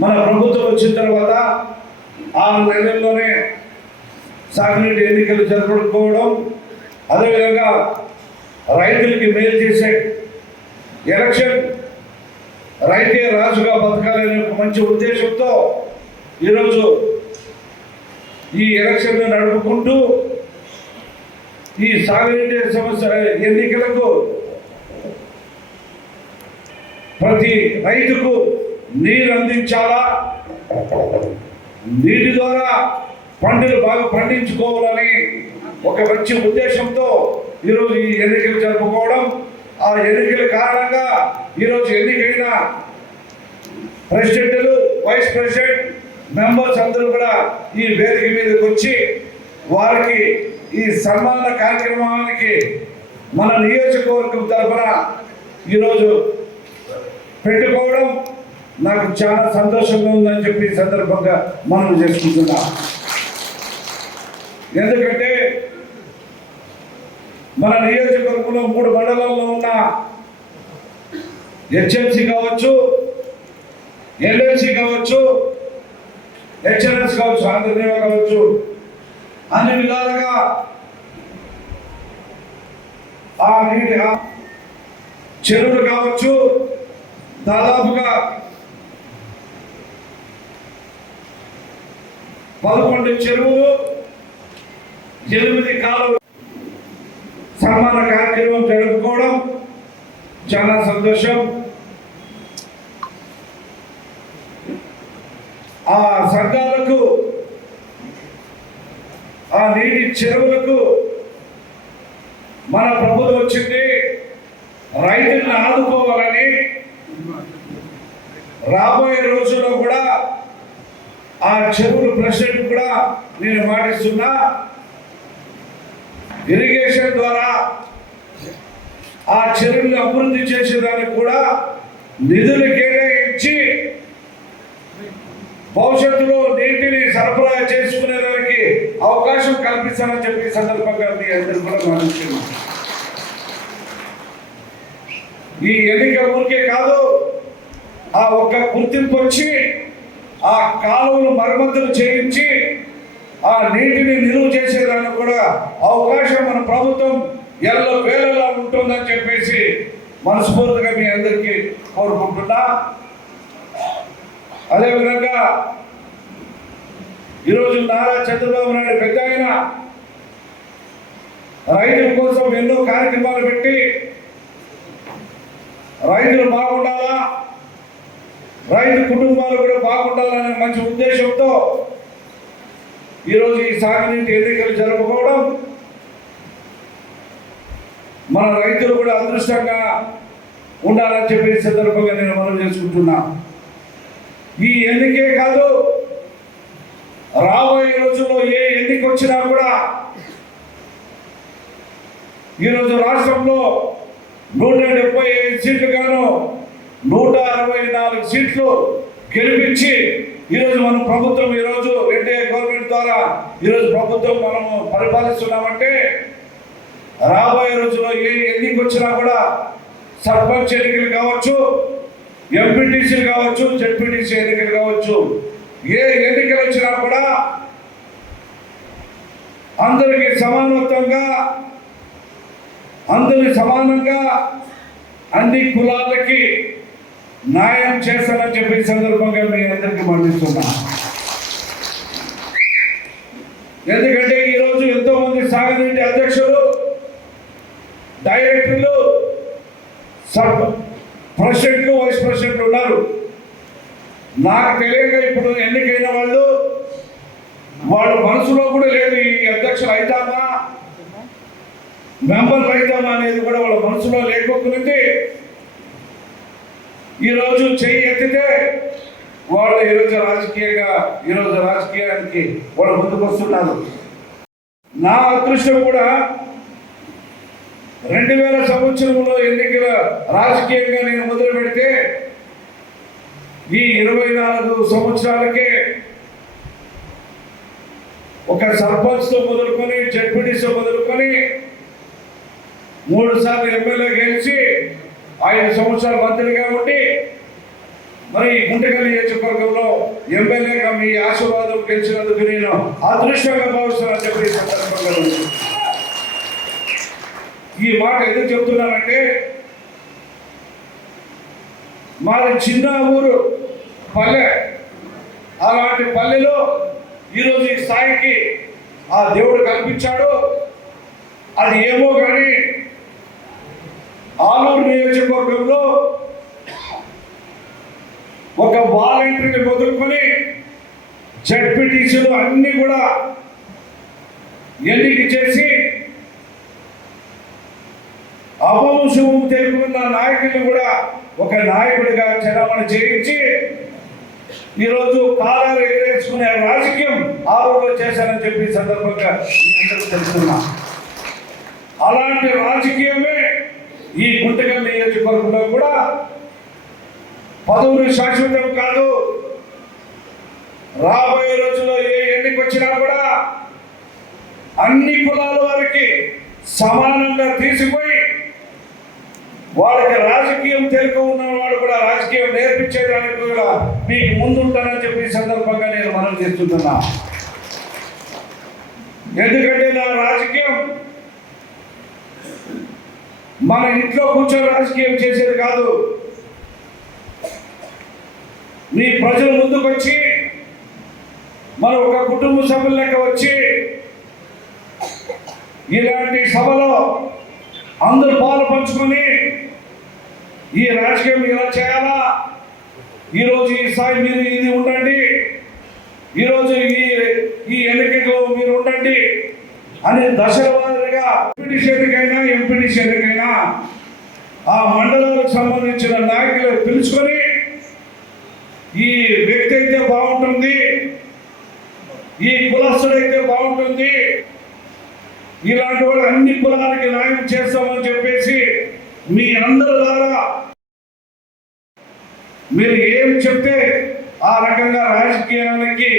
మన ప్రభుత్వం వచ్చిన తర్వాత ఆరు నెలల్లోనే సాగునీటి ఎన్నికలు జరుపుకోవడం అదేవిధంగా రైతులకి మేలు చేసే ఎలక్షన్ రైతే రాజుగా బతకాలనే ఒక మంచి ఉద్దేశంతో ఈరోజు ఈ ఎలక్షన్ నడుపుకుంటూ ఈ సాగునీటి సమస్య ఎన్నికలకు ప్రతి రైతుకు నీరు అందించాలా? నీటి ద్వారా పంటలు బాగా పండించుకోవాలని ఒక మంచి ఉద్దేశంతో ఈరోజు ఈ ఎన్నికలు జరుపుకోవడం ఆ ఎన్నికల కారణంగా ఈరోజు ఎన్నికైన ప్రెసిడెంట్లు వైస్ ప్రెసిడెంట్ మెంబర్స్ అందరూ కూడా ఈ వేదిక మీదకి వచ్చి వారికి ఈ సన్మాన కార్యక్రమానికి మన నియోజకవర్గం తరఫున ఈరోజు పెట్టుకోవడం నాకు చాలా సంతోషంగా ఉందని చెప్పి సందర్భంగా మనం చేసుకుంటున్నాం. ఎందుకంటే మన నియోజకవర్గంలో మూడు మండలాల్లో ఉన్న హెచ్ఎంసీ కావచ్చు ఎల్ఎల్సి కావచ్చు హెచ్ఎల్ఎస్ కావచ్చు ఆంధ్రదేవ కావచ్చు అన్ని విధాలుగా ఆ నీటి చెరువులు కావచ్చు దాదాపుగా పదకొండు చెరువులు ఎనిమిది కాలువలు. సన్మాన కార్యక్రమం జరుపుకోవడం చాలా సంతోషం. ఆ సంఘాలకు ఆ నీటి చెరువులకు మన ప్రభుత్వం వచ్చింది. రైతులను ఆదుకోవాలని రాబోయే రోజుల్లో కూడా ఆ చెరువులు ప్రెసిడెంట్ కూడా నేను మాటిస్తున్నా. ఇరిగేషన్ ద్వారా ఆ చెరువులు అభివృద్ధి చేసేదానికి కూడా నిధులు కేటాయించి భవిష్యత్తులో నీటిని సరఫరా చేసుకునే దానికి అవకాశం కల్పిస్తానని చెప్పి సందర్భంగా మీ అందరూ కూడా ఈ ఎన్నిక ఊరికే కాదు ఆ ఒక్క గుర్తింపు వచ్చి ఆ కాలువలు మరమ్మతులు చేయించి ఆ నీటిని నిలువ చేసేదానికి కూడా అవకాశం మన ప్రభుత్వం ఎల్ల వేలలా ఉంటుందని చెప్పేసి మనస్ఫూర్తిగా మీ అందరికీ కోరుకుంటున్నా. అదేవిధంగా ఈరోజు నారా చంద్రబాబు నాయుడు పెద్ద ఆయన రైతుల కోసం ఎన్నో కార్యక్రమాలు పెట్టి రైతులు బాగుండాలా? రైతు కుటుంబాలు కూడా బాగుండాలనే మంచి ఉద్దేశంతో ఈరోజు ఈ సాగునీటి ఎన్నికలు జరుపుకోవడం మన రైతులు కూడా అదృష్టంగా ఉండాలని చెప్పి సందర్భంగా నేను మనం చేసుకుంటున్నా. ఈ ఎన్నికే కాదు రాబోయే రోజుల్లో ఏ ఎన్నిక వచ్చినా కూడా ఈరోజు రాష్ట్రంలో నూట డెబ్బై ఐదు సీట్లు గాను నూట అరవై నాలుగు సీట్లు గెలిపించి ఈరోజు మనం ప్రభుత్వం ఈరోజు ఎన్డీఏ గవర్నమెంట్ ద్వారా ఈరోజు ప్రభుత్వం మనము పరిపాలిస్తున్నామంటే రాబోయే రోజుల్లో ఏ ఎన్నిక వచ్చినా కూడా సర్పంచ్ ఎన్నికలు కావచ్చు ఎంపీటీసీలు కావచ్చు జడ్పీటీసీ ఎన్నికలు కావచ్చు ఏ ఎన్నికలు వచ్చినా కూడా అందరికీ సమానత్వంగా అందరి సమానంగా అన్ని కులాలకి న్యాయం చేస్తానని చెప్పి సందర్భంగా మీ అందరికీ మరణిస్తున్నా. ఎందుకంటే ఈరోజు ఎంతో మంది సాగనీటి అధ్యక్షులు డైరెక్టర్లు సబ్ ప్రెసిడెంట్లు వైస్ ప్రెసిడెంట్లు ఉన్నారు. నాకు తెలియక ఇప్పుడు ఎన్నికైన వాళ్ళు వాళ్ళ మనసులో కూడా లేదు ఈ అధ్యక్షులు అయితామా? మెంబర్లు అయితామా అనేది కూడా వాళ్ళ మనసులో లేకపోతుంది ఈరోజు చెయ్యి ఎత్తితే వాళ్ళు ఈరోజు రాజకీయంగా ఈరోజు రాజకీయానికి వాళ్ళు ముందుకు వస్తున్నారు. నా అదృష్టం కూడా రెండు వేల సంవత్సరంలో ఎన్నికల రాజకీయంగా నేను మొదలు పెడితే ఈ ఇరవై నాలుగు సంవత్సరాలకే ఒక సర్పంచ్తో మొదలుకొని జడ్పీటీతో మొదలుకొని మూడు సార్లు ఎమ్మెల్యే గెలిచి ఐదు సంవత్సరాలు మంత్రిగా ఉండి మరి గుంటకల్ నియోజకవర్గంలో ఎమ్మెల్యేగా మీ ఆశీర్వాదం గెలిచినందుకు నేను అదృష్టంగా భావిస్తున్నాను చెప్పి సందర్భంగా ఈ మాట ఎందుకు చెప్తున్నానంటే మాది చిన్న ఊరు పల్లె. అలాంటి పల్లెలో ఈరోజు ఈ స్థాయికి ఆ దేవుడు కల్పించాడు. అది ఏమో కానీ ఆలూరు నియోజకవర్గంలో ఒక వాలంటీర్ని మొదలుకొని జడ్పీటీసీలు అన్ని కూడా ఎన్నిక చేసి అపవంశము తెలుపుకున్న నాయకులు కూడా ఒక నాయకుడిగా చలామణి చేయించి ఈరోజు కాలాలు ఎగరేసుకునే రాజకీయం ఆరోగ్యం చేశారని చెప్పి సందర్భంగా మీ తెలుస్తున్నా. అలాంటి రాజకీయమే ఈ గుంటకల్ నియోజకవర్గంలో కూడా పదవులు శాశ్వతం కాదు. రాబోయే రోజుల్లో ఏ ఎన్నిక వచ్చినా కూడా అన్ని కులాల వారికి సమానంగా తీసిపోయి వాళ్ళకి రాజకీయం తెలుగు ఉన్నవాడు కూడా రాజకీయం నేర్పించేదానికి కూడా మీకు ముందుంటానని చెప్పి సందర్భంగా నేను మనం చేస్తున్నా ఎందుకంటే నా రాజకీయం మన ఇంట్లో కూర్చొని రాజకీయం చేసేది కాదు. మీ ప్రజల ముందుకు వచ్చి మన ఒక కుటుంబ సభ్యుల లెక్క వచ్చి ఇలాంటి సభలో అందరూ పాలు పంచుకొని ఈ రాజకీయం ఇలా చేయాలా? ఈరోజు ఈ స్థాయి మీరు ఇది ఉండండి. ఈరోజు ఈ ఈ ఎన్నికలో మీరు ఉండండి. అనే దశలో వారీగా ఎంపీటీసీ ఎన్నికైనా ఆ మండలాలకు సంబంధించిన నాయకులు పిలుచుకొని ఈ వ్యక్తి అయితే బాగుంటుంది ఈ కులస్తుడైతే బాగుంటుంది ఇలాంటి వాళ్ళు అన్ని కులాలకి న్యాయం చేస్తామని చెప్పేసి మీ అందరి ద్వారా మీరు ఏం చెప్తే ఆ రకంగా రాజకీయానికి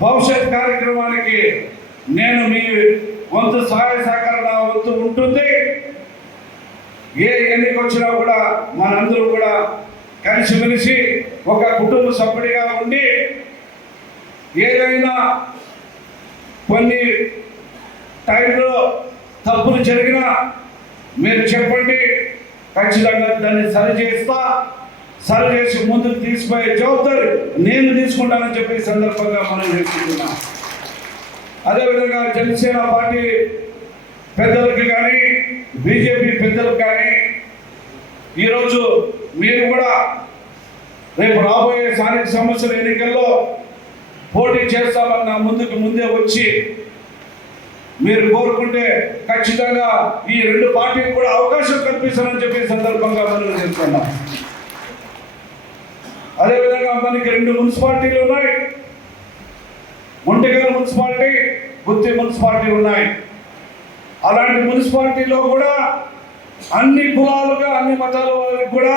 భవిష్యత్ కార్యక్రమానికి నేను మీ వంతు సహాయ సహకారం నా వంతు ఉంటుంది. ఏ ఎన్నిక వచ్చినా కూడా మనందరూ కూడా కలిసిమెలిసి ఒక కుటుంబ సభ్యుడిగా ఉండి ఏదైనా కొన్ని టైంలో తప్పులు జరిగినా మీరు చెప్పండి. ఖచ్చితంగా దాన్ని సరి చేస్తా. సరి చేసి ముందుకు తీసుకుపోయే జవాబారి నేను తీసుకుంటానని చెప్పి సందర్భంగా మనం చేసుకుంటున్నాం. అదేవిధంగా జనసేన పార్టీ పెద్దలకు కానీ బీజేపీ పెద్దలకు కానీ ఈరోజు మీరు కూడా రేపు రాబోయే స్థానిక సంస్థల ఎన్నికల్లో పోటీ చేస్తామన్న ముందుకు ముందే వచ్చి మీరు కోరుకుంటే ఖచ్చితంగా ఈ రెండు పార్టీలు కూడా అవకాశం కల్పిస్తారని చెప్పి సందర్భంగా మనం చేస్తున్నాం. అదేవిధంగా మనకి రెండు మున్సిపాలిటీలు ఉన్నాయి. గుంటగల్ మున్సిపాలిటీ గుత్తి మున్సిపాలిటీ ఉన్నాయి. అలాంటి మున్సిపాలిటీలో కూడా అన్ని కులాలుగా అన్ని మతాల వారికి కూడా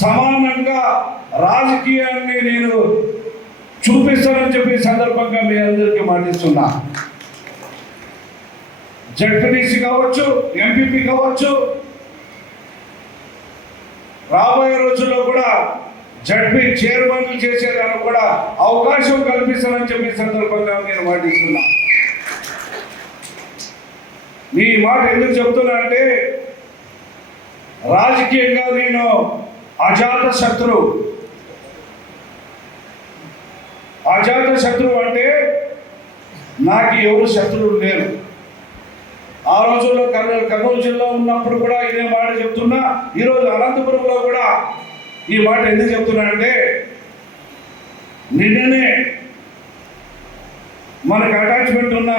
సమానంగా రాజకీయాన్ని నేను చూపిస్తానని చెప్పి సందర్భంగా మీ అందరికీ మాటిస్తున్నా. జడ్పీటీసీ కావచ్చు ఎంపీపీ కావచ్చు రాబోయే రోజుల్లో కూడా జడ్పీ చైర్మన్లు చేసేదానికి కూడా అవకాశం కల్పిస్తానని చెప్పి సందర్భంగా నేను మాటిస్తున్నా. ఈ మాట ఎందుకు చెప్తున్నా అంటే రాజకీయంగా నేను అజాత శత్రువు అజాత శత్రువు అంటే నాకు ఎవరు శత్రువులు లేరు. ఆ రోజుల్లో కర్నూలు కర్నూలు జిల్లా ఉన్నప్పుడు కూడా ఇదే మాట చెప్తున్నా. ఈరోజు అనంతపురంలో కూడా ఈ మాట ఎందుకు చెప్తున్నా అంటే నిన్ననే మనకు అటాచ్మెంట్ ఉన్న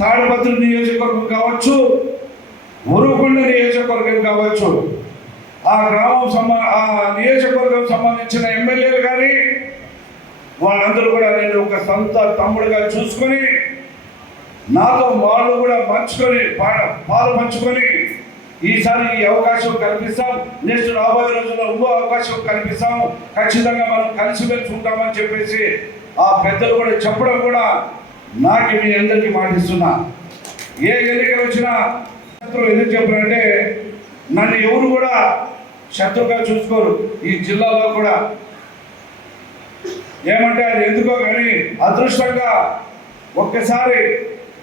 తాడిపత్రి నియోజకవర్గం కావచ్చు ఉరుకొండ నియోజకవర్గం కావచ్చు ఆ గ్రామం సంబ ఆ నియోజకవర్గం సంబంధించిన ఎమ్మెల్యేలు కానీ వాళ్ళందరూ కూడా నేను ఒక సొంత తమ్ముడుగా చూసుకొని నాతో వాళ్ళు కూడా పంచుకొని పాలు పంచుకొని ఈసారి ఈ అవకాశం కల్పిస్తాం. నెక్స్ట్ రాబోయే రోజుల్లో ఇంకో అవకాశం కల్పిస్తాం ఖచ్చితంగా మనం కలిసిమెలిసి ఉంటామని చెప్పేసి ఆ పెద్దలు కూడా చెప్పడం కూడా నాకు మీ అందరికీ మాటిస్తున్నా. ఏ ఎన్నికలు వచ్చినా శత్రువు ఎందుకు చెప్పారంటే నన్ను ఎవరు కూడా శత్రుగా చూసుకోరు ఈ జిల్లాలో కూడా. ఏమంటే అది ఎందుకో కానీ అదృష్టంగా ఒక్కసారి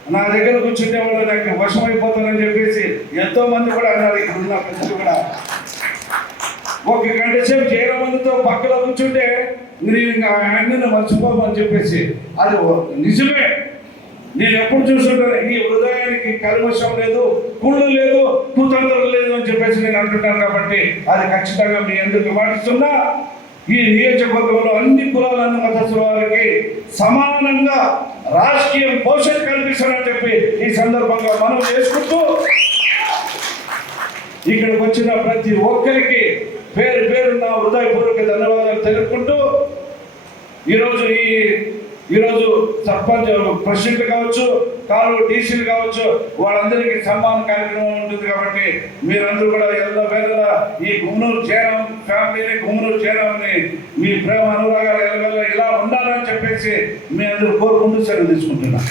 నా దగ్గర కూర్చుంటే వాళ్ళు నాకు వశమైపోతానని చెప్పేసి ఎంతో మంది కూడా అన్నారు. ఇక్కడ ప్రజలు కూడా. ఒక గంట సేపు చేయడం మందితో పక్కలో కూర్చుంటే నేను ఇంకా ఆయనను మర్చిపోమని చెప్పేసి. అది నిజమే. నేను ఎప్పుడు చూస్తుంటాను ఈ హృదయానికి కల్మషం లేదు కుళ్ళు లేదు కుతంత్రం లేదు అని చెప్పేసి నేను అంటుంటాను కాబట్టి అది ఖచ్చితంగా మీ ఎందుకు పాటిస్తున్నా ఈ నియోజకవర్గంలో అన్ని కులాలన్న మతస్థుల వారికి సమానంగా రాజకీయం భవిష్యత్ కల్పిస్తానని చెప్పి ఈ సందర్భంగా మనం చేసుకుంటూ ఇక్కడికి వచ్చిన ప్రతి ఒక్కరికి పేరు పేరు నా హృదయపూర్వక ధన్యవాదాలు తెలుపుకుంటూ ఈరోజు ఈ ఈరోజు సర్పంచ్ ప్రెసిడెంట్ కావచ్చు కాలు డీసీలు కావచ్చు వాళ్ళందరికీ సమ్మాన కార్యక్రమం ఉంటుంది కాబట్టి మీరందరూ కూడా ఎల్ల వేళ ఈ గుమ్మనూరు జయరాం ఫ్యామిలీని గుమ్మనూరు చేరామని మీ ప్రేమ అనురాగాలు ఎల్లవేళ ఇలా ఉండాలి చెప్పేసి మీ అందరూ కోరుకుంటూ సెలవు తీసుకుంటున్నాను.